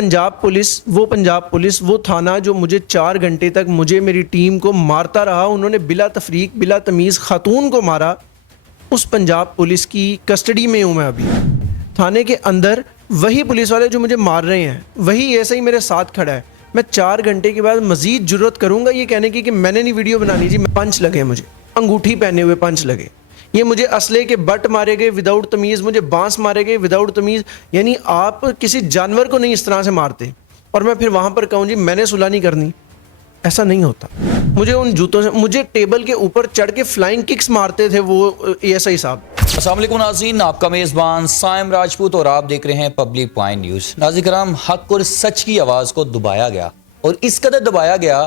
Punjab police वो थाना जो मुझे 4 घंटे तक मुझे मेरी टीम को मारता रहा, उन्होंने बिला तफरीक बिला तमीज़ खातून को मारा, उस पंजाब पुलिस की कस्टडी में हूँ मैं अभी। थाने के अंदर वही पुलिस वाले जो मुझे मार रहे हैं, वही ऐसे ही मेरे साथ खड़ा है। मैं 4 घंटे के बाद मज़ीद जुर्रत करूँगा ये कहने की कि मैंने नहीं वीडियो बनानी जी। पंच लगे, मुझे अंगूठी पहने हुए पंच लगे, ये मुझे असले के बट मारे गए विदाउट तमीज़, मुझे बांस मारे गए विदाउट तमीज़। यानी आप किसी जानवर को नहीं इस तरह से मारते और मैं फिर वहाँ पर कहूँ जी मैंने सुलह नहीं करनी, ऐसा नहीं होता। मुझे उन जूतों से, मुझे टेबल के ऊपर चढ़ के फ्लाइंग किक्स मारते थे वो एएसआई साहब। अस्सलाम वालेकुम नाज़रीन, आपका मेज़बान साइम राजपूत और आप देख रहे हैं पब्लिक पॉइंट न्यूज़। नाज़रीन कराम, हक और सच की आवाज़ को दबाया गया और इस कदर दबाया गया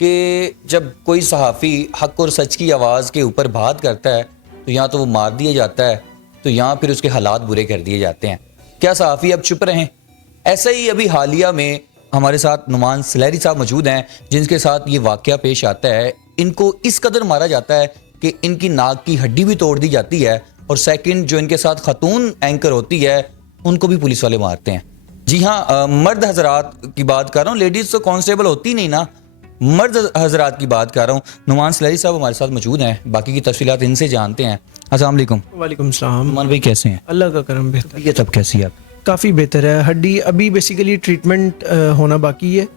कि जब कोई सहाफ़ी हक और सच की आवाज़ के ऊपर बात करता है तो यहाँ तो वो मार दिया जाता है, तो यहाँ फिर उसके हालात बुरे कर दिए जाते हैं। क्या सहाफ़ी अब चुप रहें? ऐसा ही अभी हालिया में हमारे साथ नुमान सलहरी साहब मौजूद हैं जिनके साथ ये वाक़या पेश आता है। इनको इस कदर मारा जाता है कि इनकी नाक की हड्डी भी तोड़ दी जाती है और सेकंड जो इनके साथ खातून एंकर होती है उनको भी पुलिस वाले मारते हैं। जी हाँ, मर्द हजरात की बात कर रहा हूँ, लेडीज़ तो कांस्टेबल होती नहीं ना, मर्द हजरात की बात कर रहा हूँ। नुमान सलहरी साहब हमारे साथ मौजूद हैं, बाकी की तफसीलात इनसे जानते हैं। अस्सलाम वालेकुम। वालेकुम सलाम। नुमान भाई कैसे हैं? अल्लाह का करम बेहतर। ये तब कैसी है आप? काफ़ी बेहतर है। हड्डी अभी बेसिकली ट्रीटमेंट होना बाकी है।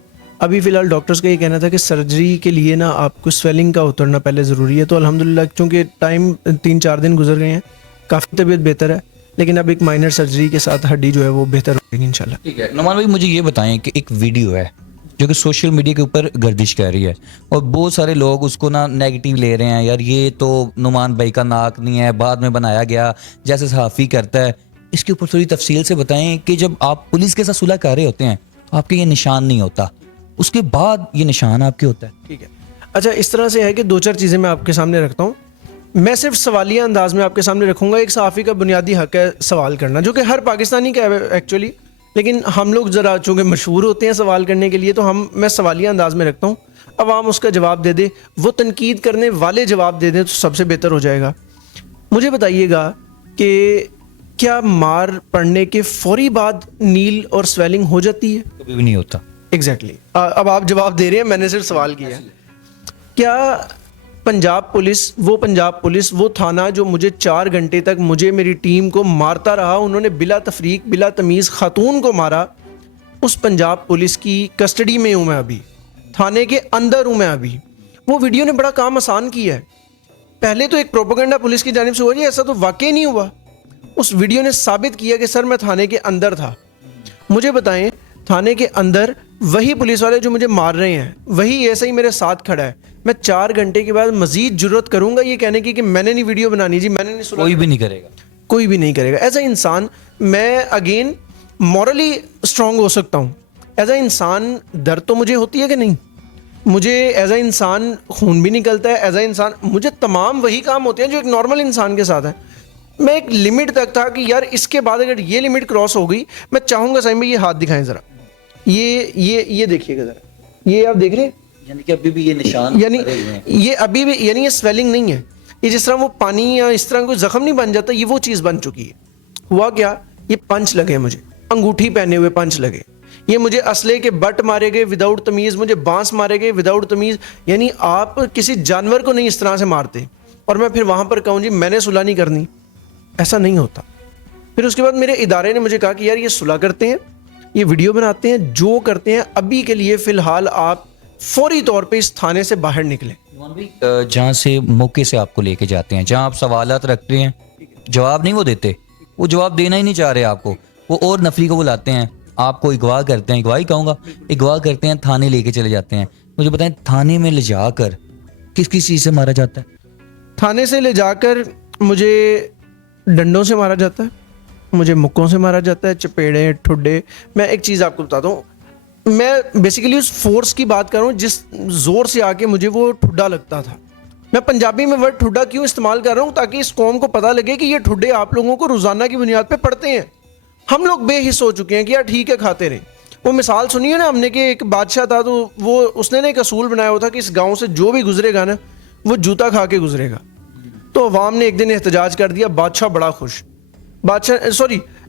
अभी फ़िलहाल डॉक्टर्स का ये कहना था कि सर्जरी के लिए ना आपको स्वेलिंग का उतरना पहले ज़रूरी है, तो अल्हम्दुलिल्लाह चूँकि टाइम 3-4 दिन गुजर गए हैं, काफ़ी तबीयत बेहतर है, लेकिन अब एक माइनर सर्जरी के साथ हड्डी जो है वो बेहतर होगी इंशाल्लाह। ठीक है नुमान भाई, मुझे ये बताएं कि एक वीडियो है जो कि सोशल मीडिया के ऊपर गर्दिश कर रही है और बहुत सारे लोग उसको ना नेगेटिव ले रहे हैं, यार ये तो नुमान भाई का नाक नहीं है, बाद में बनाया गया जैसे सहाफ़ी करता है। इसके ऊपर थोड़ी तफसील से बताएं कि जब आप पुलिस के साथ सुलह कर रहे होते हैं आपके ये निशान नहीं होता, उसके बाद ये निशान आपके होता है। ठीक है, अच्छा इस तरह से है कि 2-4 चीज़ें मैं आपके सामने रखता हूँ। मैं सिर्फ सवालिया अंदाज में आपके सामने रखूँगा। एक सहाफ़ी का बुनियादी हक है सवाल करना, जो कि हर पाकिस्तानी का है एक्चुअली, लेकिन हम लोग ज़रा चूँकि मशहूर होते हैं सवाल करने के लिए, तो मैं सवालिया अंदाज में रखता हूँ। अवाम उसका जवाब दे दे, वो तनकीद करने वाले जवाब दे दें तो सबसे बेहतर हो जाएगा। मुझे बताइएगा कि क्या मार पड़ने के फौरी बाद नील और स्वेलिंग हो जाती है? कभी भी नहीं होता। एग्जैक्टली अब आप जवाब दे रहे हैं, मैंने सिर्फ सवाल किया। क्या पंजाब पुलिस वो थाना जो मुझे 4 घंटे तक मुझे मेरी टीम को मारता रहा, उन्होंने बिला तफरीक बिला तमीज़ खातून को मारा, उस पंजाब पुलिस की कस्टडी में हूँ मैं अभी, थाने के अंदर हूँ मैं अभी। वो वीडियो ने बड़ा काम आसान किया है। पहले तो एक प्रोपेगेंडा पुलिस की जानिब से हुआ जी, ऐसा तो वाकई नहीं हुआ। उस वीडियो ने साबित किया कि सर मैं थाने के अंदर था। मुझे बताएं, थाने के अंदर वही पुलिस वाले जो मुझे मार रहे हैं, वही ऐसे ही मेरे साथ खड़ा है। मैं 4 घंटे के बाद मज़ीद जुर्रत करूँगा ये कहने की कि मैंने नहीं वीडियो बनानी जी, मैंने नहीं सुना। कोई भी नहीं करेगा, कोई भी नहीं करेगा। एज ए इंसान मैं अगेन मॉरली स्ट्रांग हो सकता हूँ। एज ए इंसान दर्द तो मुझे होती है कि नहीं, मुझे एज ए इंसान खून भी निकलता है, एज ए इंसान मुझे तमाम वही काम होते हैं जो एक नॉर्मल इंसान के साथ है। मैं एक लिमिट तक था कि यार इसके बाद अगर ये लिमिट क्रॉस हो गई, मैं चाहूँगा सही में ये हाथ दिखाएं ज़रा, ये देखिएगा ज़रा, ये आप देख रहे हैं, यानी कि अभी भी ये निशान, यानी ये अभी भी, यानी ये स्वेलिंग नहीं है, ये जिस तरह वो पानी या इस तरह कोई जख्म नहीं बन जाता, ये वो चीज़ बन चुकी है। हुआ क्या, ये पंच लगे, मुझे अंगूठी पहने हुए पंच लगे, ये मुझे असले के बट मारे गए विदाउट तमीज़, मुझे बांस मारे गए विदाउट तमीज़। यानी आप किसी जानवर को नहीं इस तरह से मारते और मैं फिर वहाँ पर कहूँ जी मैंने सुलह नहीं करनी, ऐसा नहीं होता। फिर उसके बाद मेरे इदारे ने मुझे कहा कि यार ये सुलह करते हैं, ये वीडियो बनाते हैं, जो करते हैं, अभी के लिए फ़िलहाल आप फौरी तौर पे इस थाने से बाहर निकलें। जहाँ से मौके से आपको लेके जाते हैं, जहाँ आप सवालात रख रहे हैं, जवाब नहीं वो देते, वो जवाब देना ही नहीं चाह रहे आपको, वो और नफरी को बुलाते हैं, आपको अगवा करते हैं, अगवाही कहूँगा, अगवा करते हैं, थाने लेके चले जाते हैं। मुझे बताएं, थाने में ले जाकर किस किस चीज़ से मारा जाता है? थाने से ले जाकर मुझे डंडों से मारा जाता है, मुझे मुक्कों से मारा जाता है, चपेड़े ठुड्डे। मैं एक चीज़ आपको बताता हूँ, मैं बेसिकली उस फोर्स की बात कर रहा हूँ जिस ज़ोर से आके मुझे वो ठुड्डा लगता था। मैं पंजाबी में वर्ड ठुड्डा क्यों इस्तेमाल कर रहा हूँ, ताकि इस कौम को पता लगे कि ये ठुड्डे आप लोगों को रोज़ाना की बुनियाद पे पड़ते हैं। हम लोग बेहिस हो चुके हैं कि यार ठीक है खाते रहे। वो मिसाल सुनिए ना हमने कि एक बादशाह था, तो वो उसने ना एक असूल बनाया हुआ था कि इस गाँव से जो भी गुजरेगा ना वो जूता खा के गुजरेगा। तो अवाम ने एक दिन एहतजाज कर दिया, बादशाह बड़ा खुश,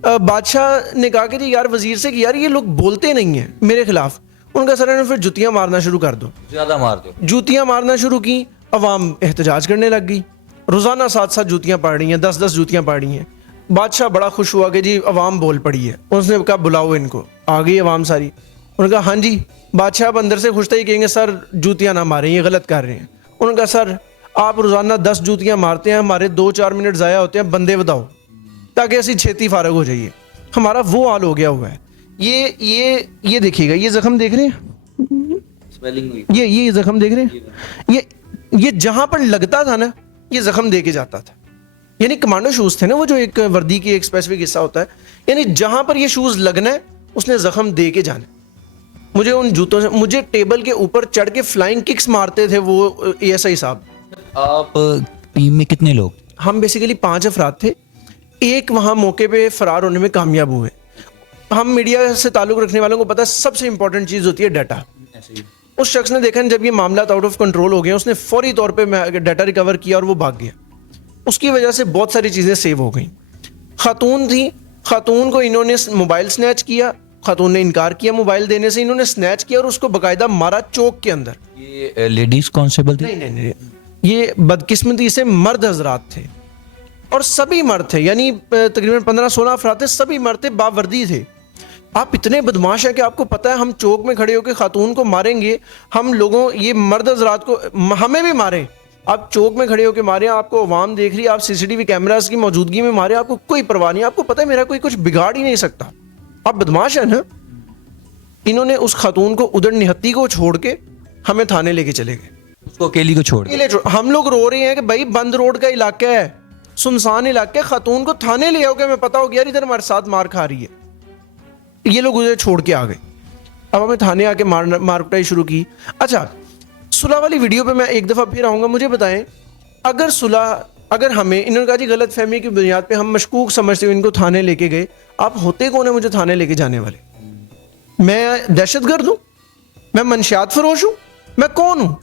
बादशाह ने कहा कि जी यार वजीर से कि यार ये लोग बोलते नहीं हैं मेरे खिलाफ। उनका सर ने फिर जुतियाँ मारना शुरू कर दो, ज्यादा मार दो। जूतियाँ मारना शुरू की, अवाम एहतजाज करने लग गई, रोज़ाना 7-7 जूतियाँ पड़ रही हैं, 10-10 जूतियाँ पड़ रही हैं। बादशाह बड़ा खुश हुआ कि जी अवाम बोल पड़ी है। उसने कहा बुलाओ इनको। आ गई अवाम सारी। उन्होंने कहा हाँ जी। बादशाह अब अंदर से खुश थे, कहेंगे सर जूतियाँ ना मारें, ये गलत कर रहे हैं। उन्होंने कहा सर आप रोज़ाना 10 जूतियाँ मारते हैं, हमारे 2-4 मिनट ज़ाया होते हैं, बंदे बताओ ताकि ऐसी छेती फारग हो जाइए। हमारा वो हाल हो गया हुआ है। ये देखिएगा, ये जख्म देख रहे हैं, स्वेलिंग हुई। ये जख्म देख रहे हैं, ये जहां पर लगता था ना ये जख्म दे के जाता था। यानी कमांडो शूज थे ना, वो जो एक वर्दी की एक स्पेसिफिक हिस्सा होता है, यानी जहां पर ये शूज लगना है उसने जख्म दे के जाना। मुझे उन जूतों से, मुझे टेबल के ऊपर चढ़ के फ्लाइंग किक्स मारते थे वो ASI साहब। आप टीम में कितने लोग? हम बेसिकली 5 अफराद थे। एक वहाँ मौके पे फरार होने में कामयाब हुए। हम मीडिया से ताल्लुक़ रखने वालों को पता है सबसे इंपॉर्टेंट चीज़ होती है डाटा। उस शख्स ने देखा जब ये मामला आउट ऑफ कंट्रोल हो गया, उसने फौरी तौर पे डाटा रिकवर किया और वो भाग गया। उसकी वजह से बहुत सारी चीज़ें सेव हो गई। खातून थी, खातून को इन्होंने मोबाइल स्नैच किया, खातून ने इनकार किया मोबाइल देने से, इन्होंने स्नैच किया और उसको बाकायदा मारा चौक के अंदर। ये लेडीज कांस्टेबल थी? नहीं, ये बदकिस्मती से मर्द हजरात थे और सभी मर्द थे, यानी तकरीबन 15-16 अफराद थे, सभी मर्द थे, बावर्दी थे। आप इतने बदमाश हैं कि आपको पता है हम चौक में खड़े होकर खातून को मारेंगे, हम लोगों ये मर्द हजरात को, हमें भी मारें। आप चौक में खड़े होकर मारें, आपको अवाम देख रही है, आप CCTV कैमरास की मौजूदगी में मारें, आपको कोई परवाह नहीं, आपको पता है मेरा कोई कुछ बिगाड़ ही नहीं सकता। आप बदमाश हैं ना। इन्होंने उस खातून को उधर निहत्ती को छोड़ के हमें थाने लेके चले गए, उसको अकेली को छोड़ के। हम लोग रो रहे हैं कि भाई बंद रोड का इलाका है, सुनसान इलाका है, खातून को थाने ले आओगे, हमें पता हो गया इधर हमारे साथ मार खा रही है। ये लोग उधर छोड़ के आ गए। अब हमें थाने आके मार पिटाई शुरू की। अच्छा, सुलह वाली वीडियो पे मैं एक दफ़ा फिर आऊँगा। मुझे बताएं, अगर हमें इन्होंने कहा जी गलत फहमी की बुनियाद पे हम मशकूक समझते हुए इनको थाने लेके गए, आप होते कौन है मुझे थाने लेके जाने वाले? मैं दहशतगर्द हूँ? मैं मनशियात फरोश हूँ? मैं कौन हूँ?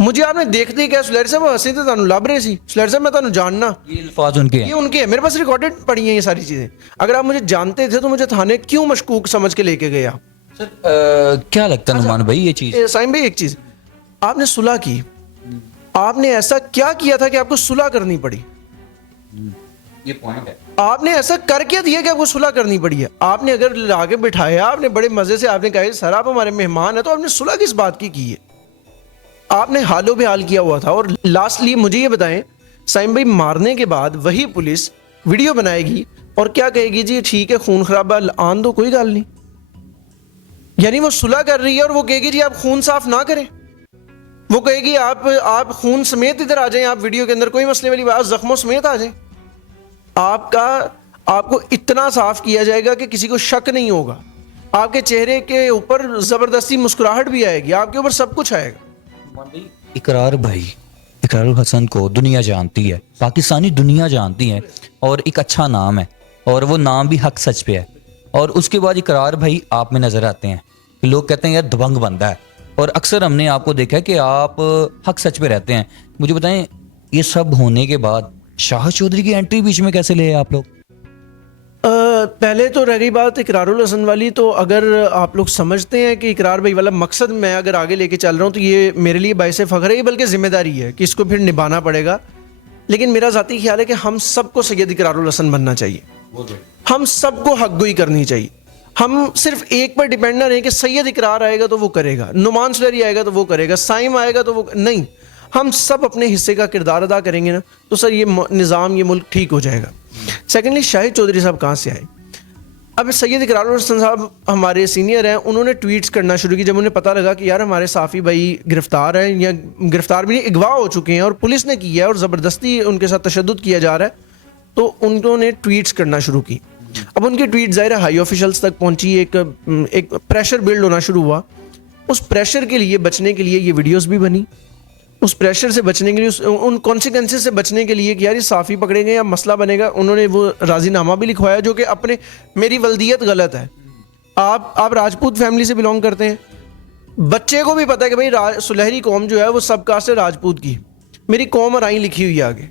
मुझे आपने देखते ही क्या सुलैर साहब हंसी तो तुहानू लभ रहे सी, सुलैर साहब मैं तुहानू जानना, ये अल्फाज उनके हैं। ये उनके हैं, मेरे पास रिकॉर्डेड पड़ी हैं ये सारी चीज़ें। अगर आप मुझे जानते थे तो मुझे थाने क्यों मशकूक समझ के लेके गए आप? सर क्या लगता है नुमान भाई ये चीज़? साइम भाई एक चीज़, आपने सुलह की, आपने ऐसा क्या किया था कि आपको सुलह करनी पड़ी? ये पॉइंट है। आपने ऐसा कर क्या दिया कि आपको सुलह करनी पड़ी है? आपने अगर लाके बिठाया, आपने बड़े मज़े से आपने कहा सर आप हमारे मेहमान हैं, तो आपने सुलह किस बात की है? आपने हालो बेहाल किया हुआ था। और लास्टली मुझे ये बताएं, साइम भाई मारने के बाद वही पुलिस वीडियो बनाएगी और क्या कहेगी, जी ठीक है खून खराबा आन दो, कोई गल नहीं। यानी वो सुलह कर रही है और वो कहेगी जी आप खून साफ ना करें, वो कहेगी आप खून समेत इधर आ जाएं, आप वीडियो के अंदर कोई मसले वाली बात, जख्मों समेत आ जाएं। आपको इतना साफ किया जाएगा कि किसी को शक नहीं होगा, आपके चेहरे के ऊपर जबरदस्ती मुस्कुराहट भी आएगी, आपके ऊपर सब कुछ आएगा। इकरार भाई, इकरारुल हसन को दुनिया जानती है, पाकिस्तानी दुनिया जानती है और एक अच्छा नाम है और वो नाम भी हक सच पे है। और उसके बाद इकरार भाई आप में नजर आते हैं कि लोग कहते हैं यार दबंग बंदा है, और अक्सर हमने आपको देखा है कि आप हक सच पे रहते हैं। मुझे बताएं, ये सब होने के बाद शाह चौधरी की एंट्री बीच में कैसे ले आए आप लोग? पहले तो रह गई बात इकरारुल हसन वाली, तो अगर आप लोग समझते हैं कि इकरार भाई वाला मकसद मैं अगर आगे लेके चल रहा हूँ तो ये मेरे लिए बाइसे फ़ख्र है, ये बल्कि ज़िम्मेदारी है कि इसको फिर निभाना पड़ेगा। लेकिन मेरा ज़ाती ख्याल है कि हम सबको सैयद इकरारुल हसन बनना चाहिए, हम सबको हक़गोई करनी चाहिए। हम सिर्फ एक पर डिपेंड ना रहें कि सैयद इकरार आएगा तो वो करेगा, नुमान सुलैरी आएगा तो वो करेगा, साइम आएगा तो वो नहीं। हम सब अपने हिस्से का किरदार अदा करेंगे ना तो सर ये निज़ाम, ये मुल्क ठीक हो जाएगा। सेकेंडली, शाहिद चौधरी साहब कहाँ से आए? अब सैयद इकरारुल हसन साहब हमारे सीनियर हैं, उन्होंने ट्वीट्स करना शुरू की जब उन्हें पता लगा कि यार हमारे साफ़ी भाई गिरफ्तार हैं, या गिरफ्तार भी नहीं, अगवा हो चुके हैं और पुलिस ने किया है और ज़बरदस्ती उनके साथ तशद्दुद किया जा रहा है, तो उन्होंने ट्वीट्स करना शुरू की। अब उनकी ट्वीट ज़ाहिर हाई ऑफिशल्स तक पहुंची, एक प्रेशर बिल्ड होना शुरू हुआ। उस प्रेशर के लिए बचने के लिए ये वीडियोस भी बनी, उस प्रेशर से बचने के लिए, उन कॉन्सिक्वेंसेस से बचने के लिए कि यार ये साफ़ी पकड़ेंगे या मसला बनेगा, उन्होंने वो राजीनामा भी लिखवाया जो कि अपने, मेरी वल्दियत गलत है, आप राजपूत फैमिली से बिलोंग करते हैं, बच्चे को भी पता है कि भाई सुलहरी कौम जो है वो सब कास्ट है राजपूत की, मेरी कौम और आई लिखी हुई है आगे।